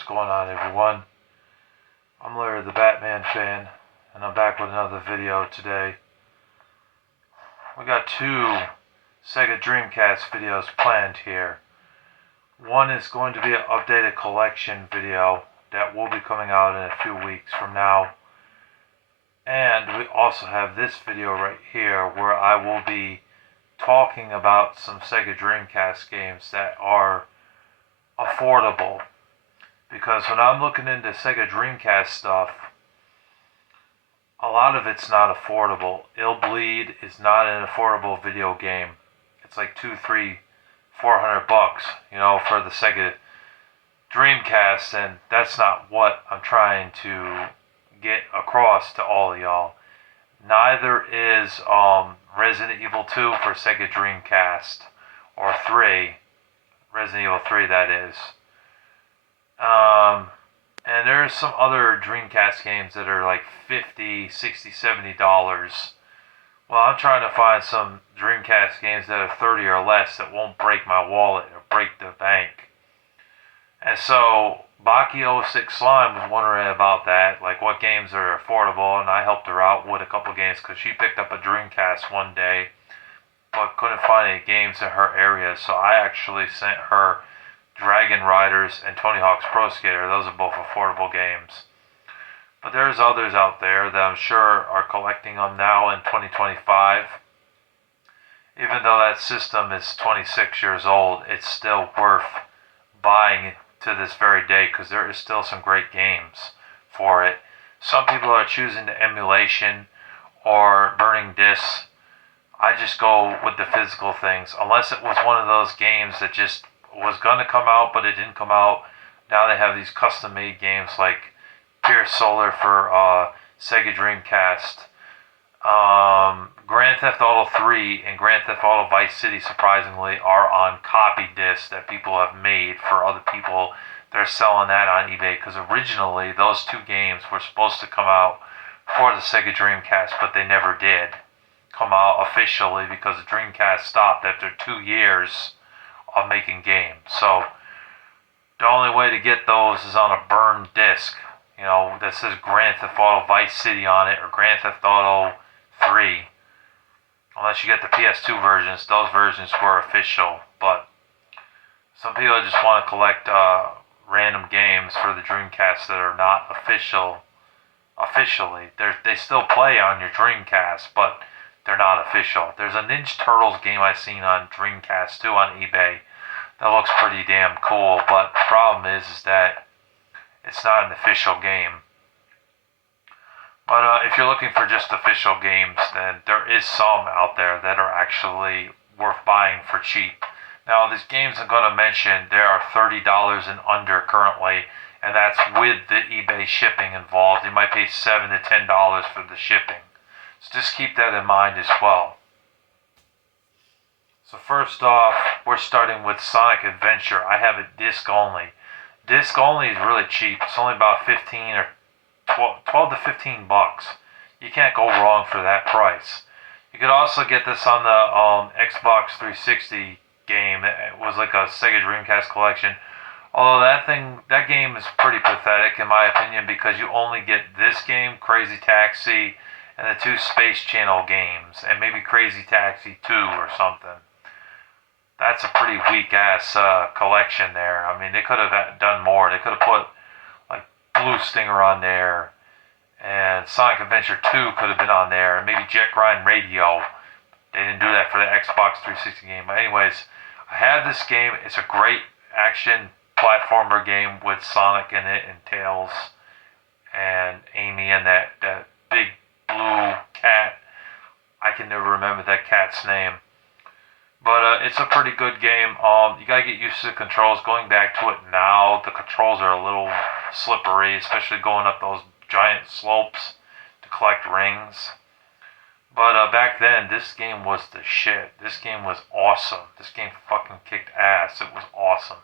what's going on, everyone? I'm Larry the Batman fan, and I'm back with another video today. We got two Sega Dreamcast videos planned here. One is going to be an updated collection video that will be coming out in a few weeks from now. And we also have this video right here where I will be talking about some Sega Dreamcast games that are affordable. Because when I'm looking into Sega Dreamcast stuff, a lot of it's not affordable. Ill Bleed is not an affordable video game. It's like $200-$400, for the Sega Dreamcast, and that's not what I'm trying to get across to all of y'all. Neither is Resident Evil 2 for Sega Dreamcast, or 3, Resident Evil 3 that is. And there's some other Dreamcast games that are like $50, $60, $70. Well, I'm trying to find some Dreamcast games that are 30 or less that won't break my wallet or break the bank. And so, Baki06 Slime was wondering about that, like what games are affordable, and I helped her out with a couple games because she picked up a Dreamcast one day, but couldn't find any games in her area, so I actually sent her Dragon Riders and Tony Hawk's Pro Skater. Those are both affordable games. But there's others out there that I'm sure are collecting them now in 2025. Even though that system is 26 years old, it's still worth buying to this very day because there is still some great games for it. Some people are choosing the emulation or burning discs. I just go with the physical things. Unless it was one of those games that just was going to come out, but it didn't come out. Now they have these custom-made games like Pierce Solar for Sega Dreamcast. Grand Theft Auto 3 and Grand Theft Auto Vice City, surprisingly, are on copy discs that people have made for other people. They're selling that on eBay because originally those two games were supposed to come out for the Sega Dreamcast, but they never did come out officially because the Dreamcast stopped after 2 years of making games. So the only way to get those is on a burned disc, that says Grand Theft Auto Vice City on it or Grand Theft Auto 3. Unless you get the PS2 versions, those versions were official. But some people just want to collect random games for the Dreamcast that are not officially. They still play on your Dreamcast, but they're not official. There's a Ninja Turtles game I've seen on Dreamcast too on eBay that looks pretty damn cool, but the problem is that it's not an official game. But if you're looking for just official games, then there is some out there that are actually worth buying for cheap. Now, these games I'm going to mention, they are $30 and under currently, and that's with the eBay shipping involved. You might pay $7 to $10 for the shipping. So just keep that in mind as well. So first off, we're starting with Sonic Adventure. I have it disc only. Disc only is really cheap. It's only about 15 or 12 to 15 bucks. You can't go wrong for that price. You could also get this on the Xbox 360 game. It was like a Sega Dreamcast collection. Although that game is pretty pathetic in my opinion because you only get this game, Crazy Taxi, and the 2 Space Channel games, and maybe Crazy Taxi 2 or something. That's a pretty weak-ass collection there. I mean, they could have done more. They could have put, like, Blue Stinger on there, and Sonic Adventure 2 could have been on there, and maybe Jet Grind Radio. They didn't do that for the Xbox 360 game. But anyways, I have this game. It's a great action platformer game with Sonic in it, and Tails, and Amy, and that big blue cat. I can never remember that cat's name. But it's a pretty good game. You gotta get used to the controls. Going back to it now, the controls are a little slippery, especially going up those giant slopes to collect rings. But back then, this game was the shit. This game was awesome. This game fucking kicked ass. It was awesome.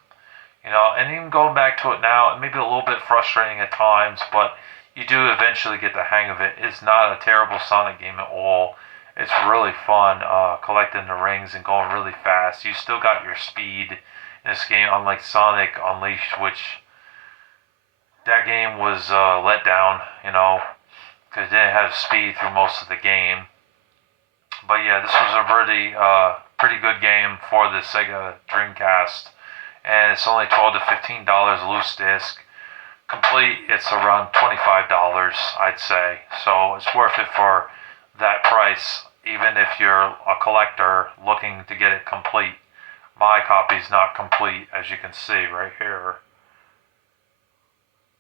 And even going back to it now, it may be a little bit frustrating at times, but you do eventually get the hang of it. It's not a terrible Sonic game at all. It's really fun collecting the rings and going really fast. You still got your speed in this game, unlike Sonic Unleashed, which that game was let down, because it didn't have speed through most of the game. But yeah, this was a really pretty good game for the Sega Dreamcast, and it's only $12 to $15 loose disc. Complete, it's around $25, I'd say. So it's worth it for that price, even if you're a collector looking to get it complete. My copy's not complete, as you can see right here.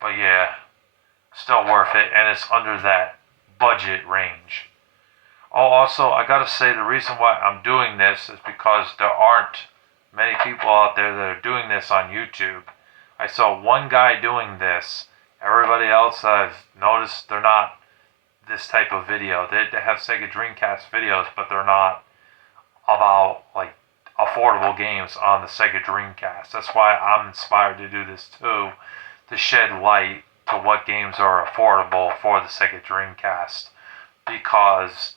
But yeah, still worth it, and it's under that budget range. Oh, also, I gotta say, the reason why I'm doing this is because there aren't many people out there that are doing this on YouTube. I saw one guy doing this. Everybody else I've noticed, they're not this type of video. They have Sega Dreamcast videos, but they're not about like affordable games on the Sega Dreamcast. That's why I'm inspired to do this too, to shed light to what games are affordable for the Sega Dreamcast, because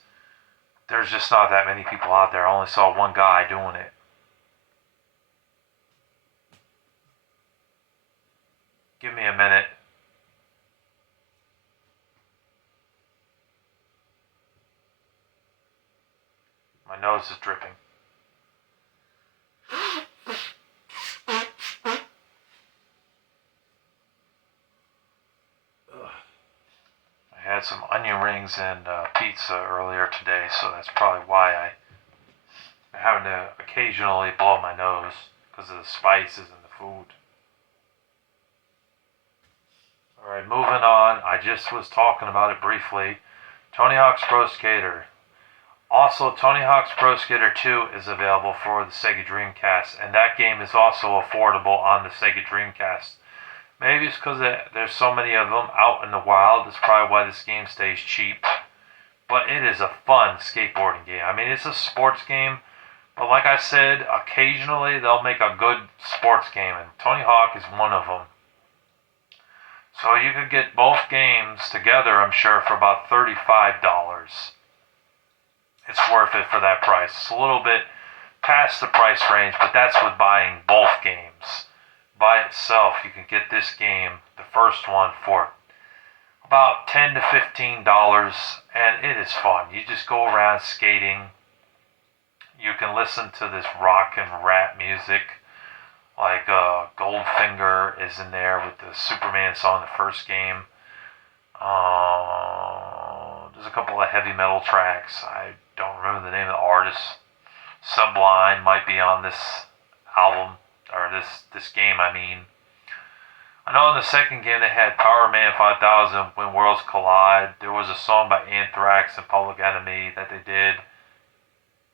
there's just not that many people out there. I only saw one guy doing it. Give me a minute. My nose is dripping. I had some onion rings and pizza earlier today, so that's probably why I'm having to occasionally blow my nose because of the spices in the food. Alright, moving on. I just was talking about it briefly. Tony Hawk's Pro Skater. Also, Tony Hawk's Pro Skater 2 is available for the Sega Dreamcast, and that game is also affordable on the Sega Dreamcast. Maybe it's because there's so many of them out in the wild. That's probably why this game stays cheap. But it is a fun skateboarding game. I mean, it's a sports game, but like I said, occasionally they'll make a good sports game, and Tony Hawk is one of them. So you could get both games together, I'm sure, for about $35. It's worth it for that price. It's a little bit past the price range, but that's with buying both games. By itself, you can get this game, the first one, for about $10 to $15, and it is fun. You just go around skating. You can listen to this rock and rap music, like Goldfinger is in there with the Superman song, the first game. There's a couple of heavy metal tracks. I don't remember the name of the artist. Sublime might be on this album, or this game, I mean. I know in the second game they had Power Man 5000, When Worlds Collide. There was a song by Anthrax and Public Enemy that they did.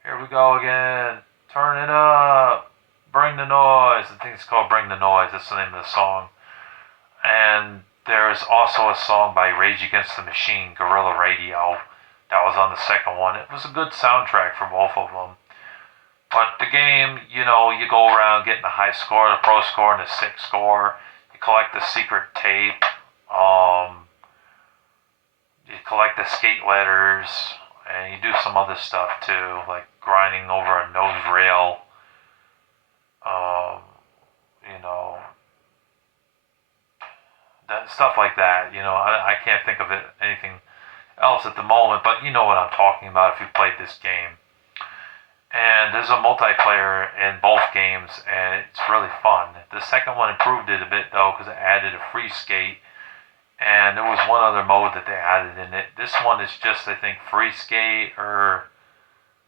Here we go again. Turn it up. Bring the noise. I think it's called Bring the Noise. That's the name of the song. And there's also a song by Rage Against the Machine, Guerrilla Radio. That was on the second one. It was a good soundtrack for both of them. But the game, you go around getting the high score, the pro score, and the sick score. You collect the secret tape. You collect the skate letters. And you do some other stuff too, like grinding over a nose rail. Stuff like that. I can't think of anything else at the moment, but you know what I'm talking about if you played this game. And there's a multiplayer in both games, and it's really fun. The second one improved it a bit though, because it added a free skate, and there was one other mode that they added in it. This one is just, I think, free skate, or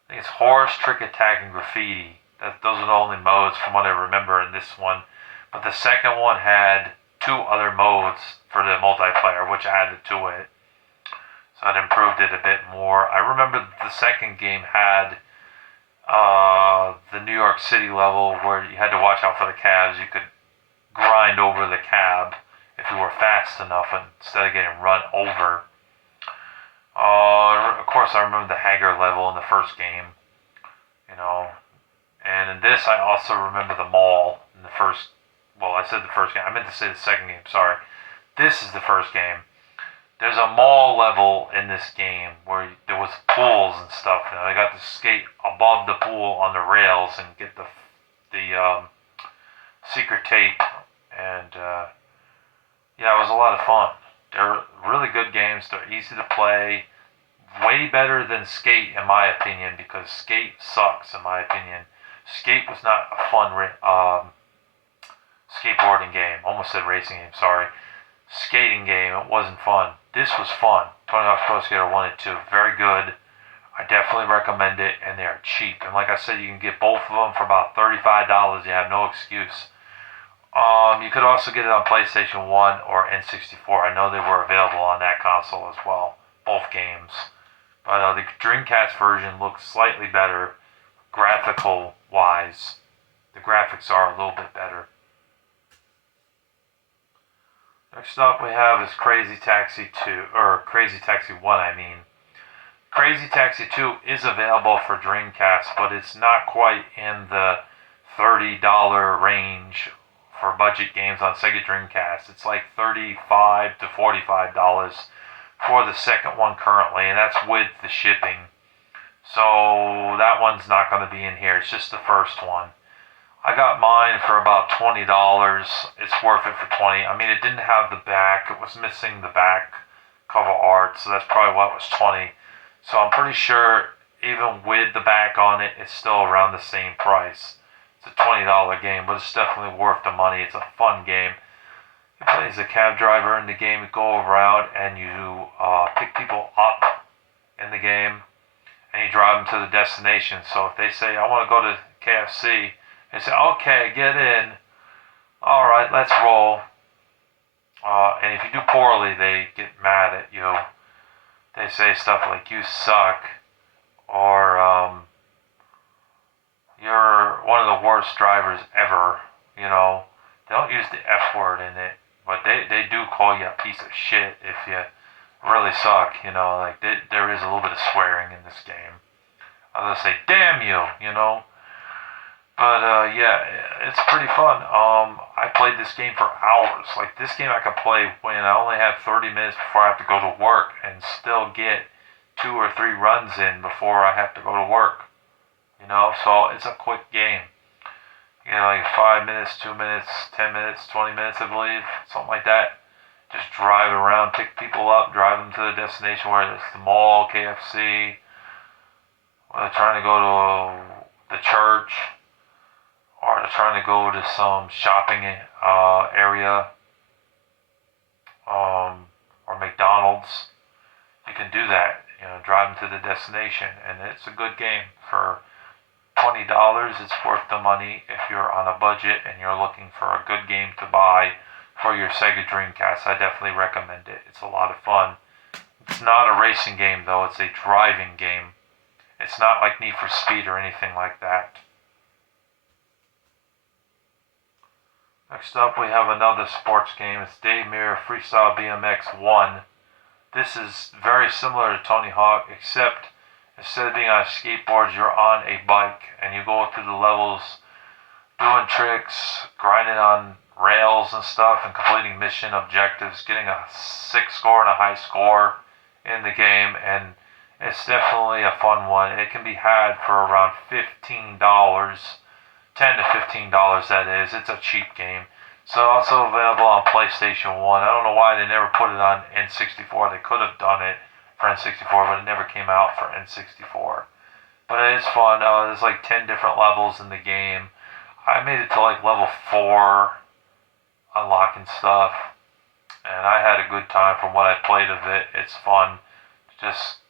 I think it's horse, trick attack, and graffiti. Those are the only modes from what I remember in this one. But the second one had two other modes for the multiplayer, which added to it. So it improved it a bit more. I remember the second game had the New York City level where you had to watch out for the cabs. You could grind over the cab if you were fast enough instead of getting run over. Of course, I remember the hangar level in the first game. And in this, I also remember the mall in the first. Well, I said the first game. I meant to say the second game. Sorry. This is the first game. There's a mall level in this game where there was pools and stuff. And I got to skate above the pool on the rails and get the secret tape. And Yeah, it was a lot of fun. They're really good games. They're easy to play. Way better than Skate, in my opinion, because Skate sucks, in my opinion. Skate was not a fun skateboarding game. Almost said racing game, sorry. Skating game, it wasn't fun. This was fun. Tony Hawk's Pro Skater 1 and 2. Very good. I definitely recommend it, and they're cheap. And like I said, you can get both of them for about $35. You have no excuse. You could also get it on PlayStation 1 or N64. I know they were available on that console as well, both games. But the Dreamcast version looks slightly better, graphical wise. The graphics are a little bit better. Next up, we have is Crazy Taxi 2, or Crazy Taxi 1, I mean. Crazy Taxi 2 is available for Dreamcast, but it's not quite in the $30 range for budget games on Sega Dreamcast. It's like $35 to $45 for the second one currently, and that's with the shipping. So that one's not going to be in here. It's just the first one. I got mine for about $20. It's worth it for 20. I mean, it didn't have the back. It was missing the back cover art, so that's probably why it was 20. So I'm pretty sure even with the back on it, it's still around the same price. It's a $20 game, but it's definitely worth the money. It's a fun game. You play as a cab driver in the game. You go around and you pick people up in the game, and you drive them to the destination. So if they say, I want to go to KFC, they say, okay, get in. All right, let's roll. And if you do poorly, they get mad at you. They say stuff like, you suck, or you're one of the worst drivers ever. You know, they don't use the F word in it, but they do call you a piece of shit if you really suck. You know, like there is a little bit of swearing in this game. They'll say, damn you, you know. But yeah, it's pretty fun. I played this game for hours. Like this game I could play when I only have 30 minutes before I have to go to work and still get 2 or 3 runs in before I have to go to work. You know, so it's a quick game. You know, like 5 minutes, 2 minutes, 10 minutes, 20 minutes, I believe, something like that. Just drive around, pick people up, drive them to the destination, whether it's the mall, KFC, or they're trying to go to the church, or they're trying to go to some shopping area, or McDonald's. You can do that. You know, drive them to the destination, and it's a good game for $20. It's worth the money if you're on a budget and you're looking for a good game to buy for your Sega Dreamcast. I definitely recommend it. It's a lot of fun. It's not a racing game though. It's a driving game. It's not like Need for Speed or anything like that. Next up, we have another sports game. It's Dave Mirra Freestyle BMX 1. This is very similar to Tony Hawk, except instead of being on skateboards, you're on a bike, and you go through the levels doing tricks, grinding on rails and stuff, and completing mission objectives, getting a 6 score and a high score in the game, and it's definitely a fun one. It can be had for around $15. $10 to $15 that is. It's a cheap game. So also available on PlayStation 1. I don't know why they never put it on N64. They could have done it for N64, but it never came out for N64. But it is fun. There's like 10 different levels in the game. I made it to like level 4, unlocking stuff. And I had a good time from what I played of it. It's fun to just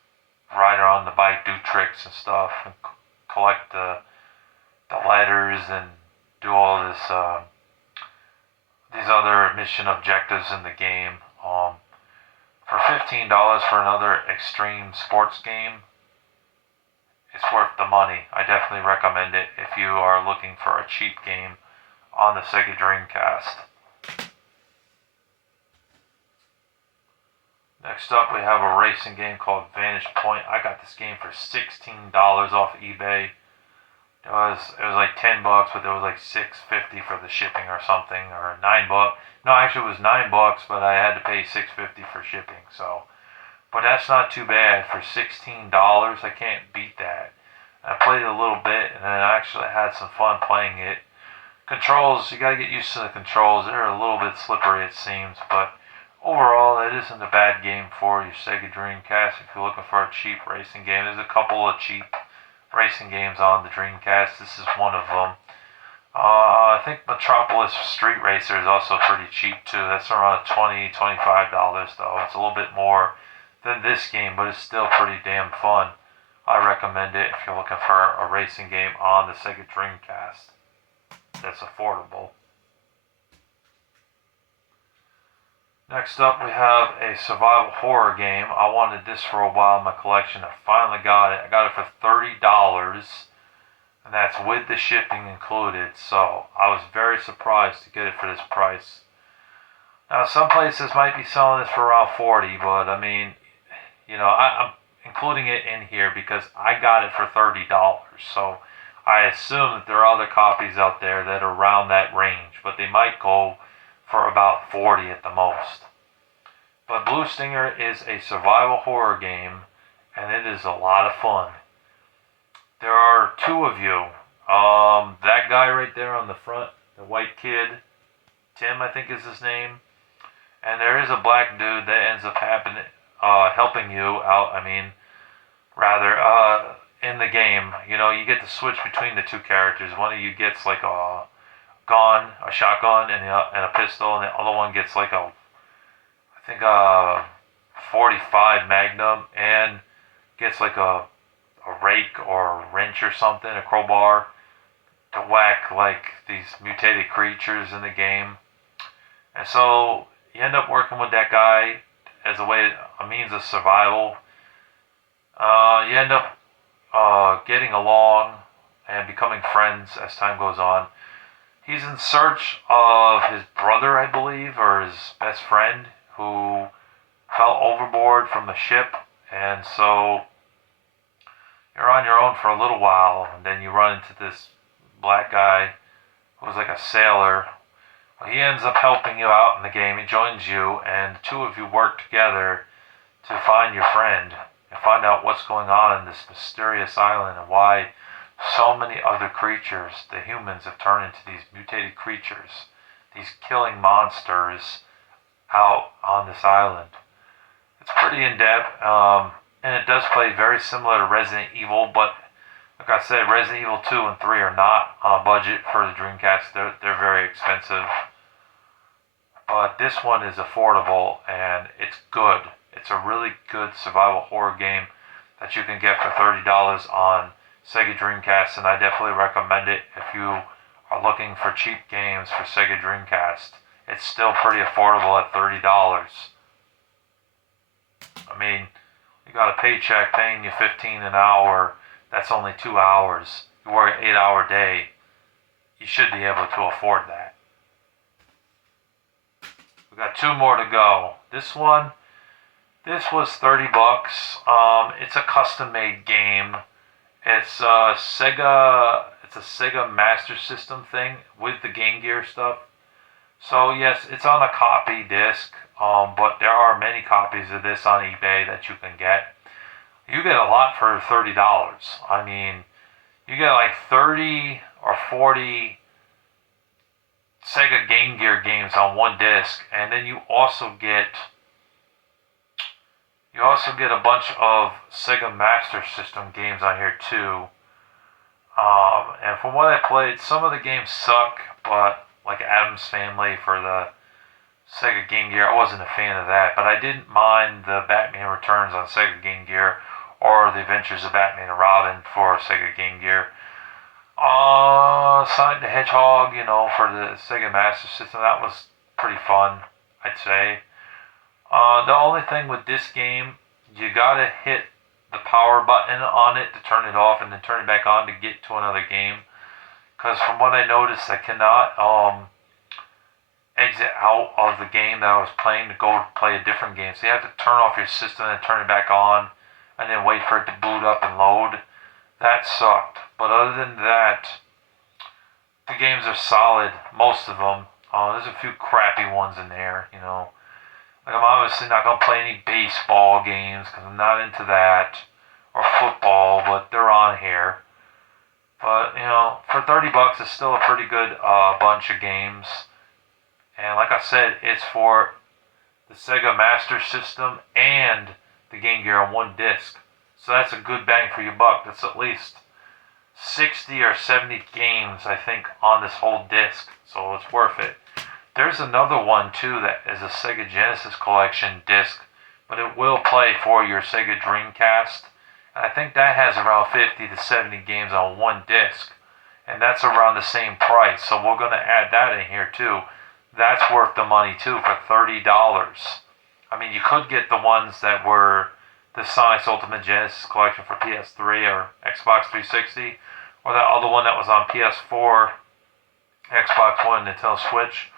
ride around the bike, do tricks and stuff, and collect the letters and do all this these other mission objectives in the game. For $15 for another extreme sports game, it's worth the money. I definitely recommend it if you are looking for a cheap game on the Sega Dreamcast. Next up, we have a racing game called Vantage Point. I got this game for $16 off eBay. It was like $10, but there was like $6.50 for the shipping or something, or $9. No, actually it was $9, but I had to pay $6.50 for shipping. So, but that's not too bad for $16. I can't beat that. I played it a little bit, and I actually had some fun playing it. Controls, you gotta get used to the controls. They're a little bit slippery, it seems, but overall, it isn't a bad game for your Sega Dreamcast if you're looking for a cheap racing game. There's a couple of cheap racing games on the Dreamcast. This is one of them. I think Metropolis Street Racer is also pretty cheap too. That's around $20-$25 though. It's a little bit more than this game, but it's still pretty damn fun. I recommend it if you're looking for a racing game on the Sega Dreamcast that's affordable. Next up, we have a survival horror game. I wanted this for a while in my collection. I finally got it. I got it for $30, and that's with the shipping included. So I was very surprised to get it for this price. Now, some places might be selling this for around 40, but I mean, I'm including it in here because I got it for $30. So I assume that there are other copies out there that are around that range, but they might go for about 40 at the most. But Blue Stinger is a survival horror game, and it is a lot of fun. There are two of you. That guy right there on the front, the white kid, Tim, I think is his name. And there is a black dude that ends up helping you out. In the game, you get to switch between the two characters. One of you gets like a shotgun, and a pistol, and the other one gets like I think a 45 Magnum, and gets like a rake or a wrench or something, a crowbar, to whack like these mutated creatures in the game. And so you end up working with that guy as a means of survival. You end up getting along and becoming friends as time goes on. He's in search of his brother, I believe, or his best friend, who fell overboard from the ship. And so you're on your own for a little while, and then you run into this black guy who's like a sailor. Well, he ends up helping you out in the game. He joins you, and the two of you work together to find your friend and find out what's going on in this mysterious island and why so many other creatures, the humans, have turned into these mutated creatures, these killing monsters out on this island. It's pretty in-depth, and it does play very similar to Resident Evil, but like I said, Resident Evil 2 and 3 are not on a budget for the Dreamcast. They're very expensive. But this one is affordable, and it's good. It's a really good survival horror game that you can get for $30 on Sega Dreamcast, and I definitely recommend it if you are looking for cheap games for Sega Dreamcast. It's still pretty affordable at $30. I mean, you got a paycheck paying you $15 an hour. That's only 2 hours. You work an 8-hour day. You should be able to afford that. We got two more to go. This was $30. It's a custom-made game. It's a Sega Master System thing with the Game Gear stuff. So yes, it's on a copy disc, but there are many copies of this on eBay that you can get. You get a lot for $30. I mean, you get like 30 or 40 Sega Game Gear games on one disc, and then you also get a bunch of Sega Master System games on here too. And from what I played, some of the games suck, but like Addams Family for the Sega Game Gear, I wasn't a fan of that, but I didn't mind the Batman Returns on Sega Game Gear or the Adventures of Batman and Robin for Sega Game Gear. Sonic the Hedgehog, for the Sega Master System, that was pretty fun, I'd say. The only thing with this game, you gotta hit the power button on it to turn it off and then turn it back on to get to another game. Because from what I noticed, I cannot exit out of the game that I was playing to go play a different game. So you have to turn off your system and turn it back on and then wait for it to boot up and load. That sucked. But other than that, the games are solid, most of them. There's a few crappy ones in there, Like, I'm obviously not going to play any baseball games because I'm not into that, or football, but they're on here. But for $30, it's still a pretty good bunch of games. And like I said, it's for the Sega Master System and the Game Gear on one disc. So that's a good bang for your buck. That's at least 60 or 70 games, I think, on this whole disc. So it's worth it. There's another one, too, that is a Sega Genesis Collection disc, but it will play for your Sega Dreamcast. And I think that has around 50 to 70 games on one disc. And that's around the same price. So we're going to add that in here, too. That's worth the money, too, for $30. I mean, you could get the ones that were the Sonic's Ultimate Genesis Collection for PS3 or Xbox 360, or that other one that was on PS4, Xbox One, Nintendo Switch.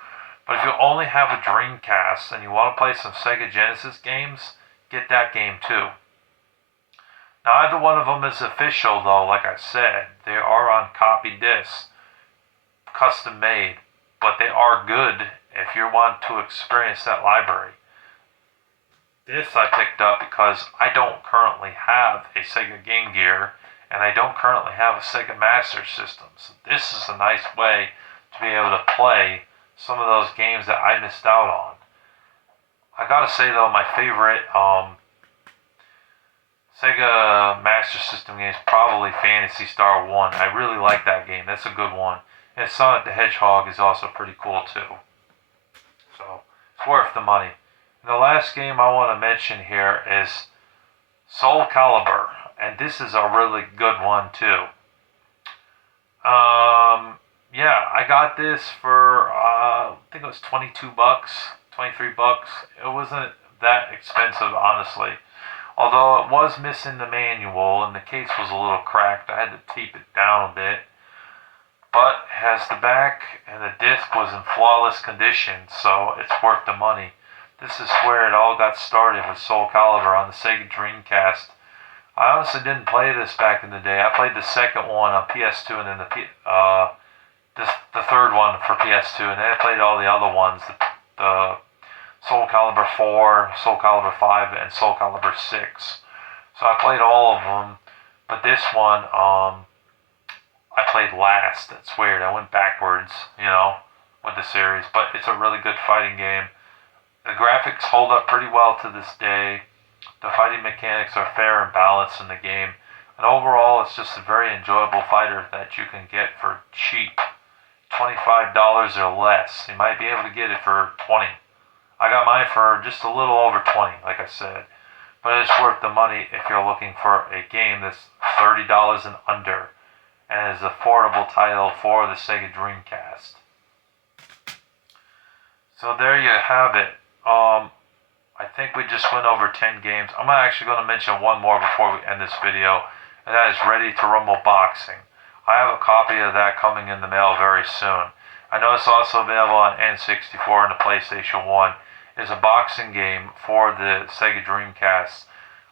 But if you only have a Dreamcast and you want to play some Sega Genesis games, get that game too. Now, either one of them is official, though, like I said. They are on copy discs, custom made, but they are good if you want to experience that library. This I picked up because I don't currently have a Sega Game Gear, and I don't currently have a Sega Master System. So this is a nice way to be able to play some of those games that I missed out on. I gotta say though, my favorite Sega Master System game is probably Phantasy Star 1. I really like that game. That's a good one. And Sonic the Hedgehog is also pretty cool too. So it's worth the money. And the last game I want to mention here is Soul Calibur. And this is a really good one too. Yeah, I got this for I think it was $22, $23. It wasn't that expensive, honestly. Although it was missing the manual and the case was a little cracked, I had to tape it down a bit. But it has the back and the disc was in flawless condition, so it's worth the money. This is where it all got started with Soul Calibur on the Sega Dreamcast. I honestly didn't play this back in the day. I played the second one on PS2 and then the third one for PS2, and then I played all the other ones, the Soul Calibur 4, Soul Calibur 5, and Soul Calibur 6. So I played all of them, but this one, I played last. That's weird. I went backwards, with the series, but it's a really good fighting game. The graphics hold up pretty well to this day. The fighting mechanics are fair and balanced in the game. And overall, it's just a very enjoyable fighter that you can get for cheap. $25 or less. You might be able to get it for $20. I got mine for just a little over $20, like I said. But it's worth the money if you're looking for a game that's $30 and under, and is an affordable title for the Sega Dreamcast. So there you have it. I think we just went over 10 games. I'm actually going to mention one more before we end this video, and that is Ready to Rumble Boxing. I have a copy of that coming in the mail very soon. I know it's also available on N64 and the PlayStation 1. It's a boxing game for the Sega Dreamcast.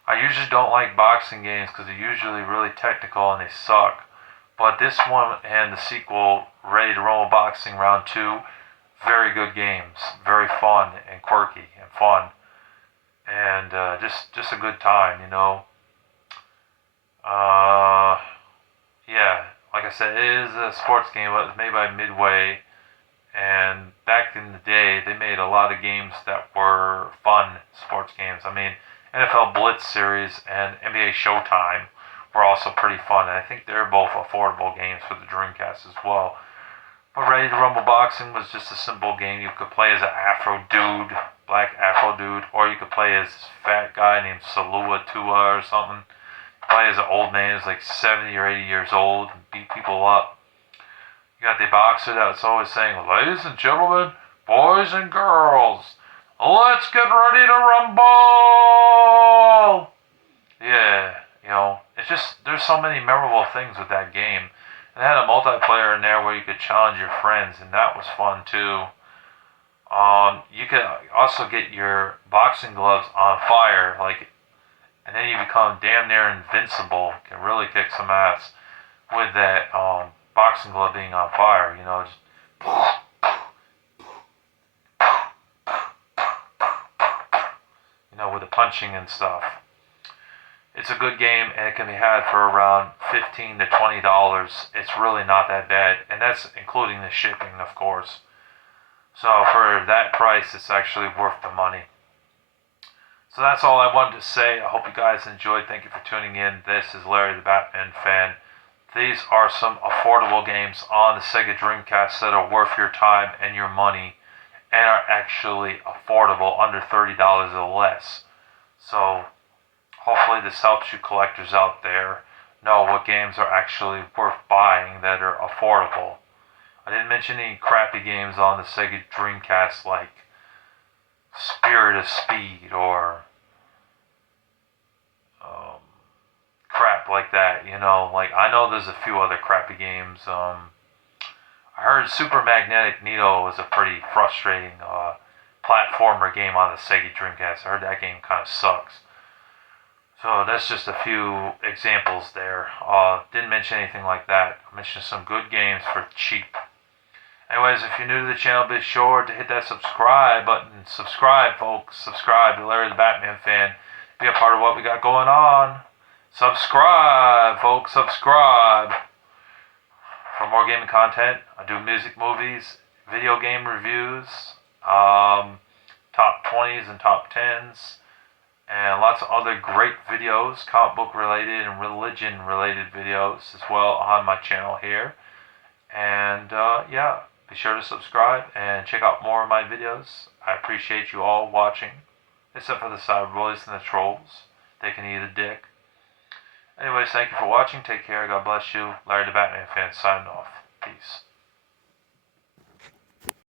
I usually don't like boxing games because they're usually really technical and they suck. But this one and the sequel, Ready to Rumble Boxing Round 2, very good games. Very fun and quirky and fun. And just a good time, Yeah, like I said, it is a sports game, but it was made by Midway. And back in the day, they made a lot of games that were fun sports games. I mean, NFL Blitz series and NBA Showtime were also pretty fun. And I think they're both affordable games for the Dreamcast as well. But Ready to Rumble Boxing was just a simple game. You could play as an Afro dude, black Afro dude, or you could play as this fat guy named Salua Tua or something. Play as an old man who's like 70 or 80 years old and beat people up. You got the boxer that's always saying, "Ladies and gentlemen, boys and girls, let's get ready to rumble!" Yeah, it's just, there's so many memorable things with that game. And it had a multiplayer in there where you could challenge your friends, and that was fun too. You could also get your boxing gloves on fire, and then you become damn near invincible. You can really kick some ass with that boxing glove being on fire, just with the punching and stuff. It's a good game, and it can be had for around $15 to $20. It's really not that bad, and that's including the shipping, of course. So for that price, it's actually worth the money. So that's all I wanted to say. I hope you guys enjoyed. Thank you for tuning in. This is Larry the Batman fan. These are some affordable games on the Sega Dreamcast that are worth your time and your money and are actually affordable, under $30 or less. So hopefully this helps you collectors out there know what games are actually worth buying that are affordable. I didn't mention any crappy games on the Sega Dreamcast like Spirit of Speed or crap like that, like I know there's a few other crappy games. I heard Super Magnetic Neo was a pretty frustrating platformer game on the Sega Dreamcast. I heard that game kind of sucks. So that's just a few examples there. Didn't mention anything like that. I mentioned some good games for cheap. Anyways, if you're new to the channel, be sure to hit that subscribe button. Subscribe, folks. Subscribe to Larry the Batman fan. Be a part of what we got going on. Subscribe, folks. Subscribe. For more gaming content, I do music, movies, video game reviews, top 20s and top 10s, and lots of other great videos, comic book related and religion related videos as well on my channel here. And yeah, be sure to subscribe and check out more of my videos. I appreciate you all watching, except for the cyberboys and the trolls. They can eat a dick. Anyways, thank you for watching. Take care. God bless you. Larry the Batman fan signing off. Peace.